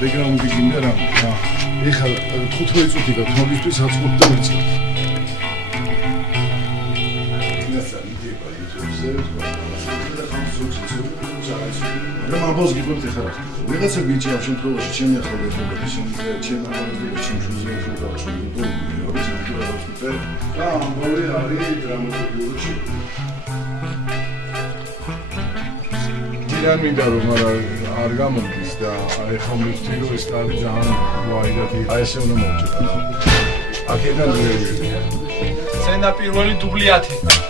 ბექგრაუნდი გინდა რა. ეხლა 15 წუთი და თომისთვის აწყობ და ვიწყებ. რა მაბოს გიყურეთ ახლა რა. ვიღაცა ბიჭი ამ შემთხვევაში ჩემი ახალგაზრდობა შემიძლია ჩემ ახალგაზრდობა ჩემ შუზე უბრალოდ არის ნატურალურად და ამბავი არის დრამატურგი. tirani მინდა რომ არ გამოდის და ახლა მივხვდი რომ ეს კარი ძალიან ვაიდათი აი ესე უნდა მოვჭედო. აქედან სცენა პირველი დუბლი 10.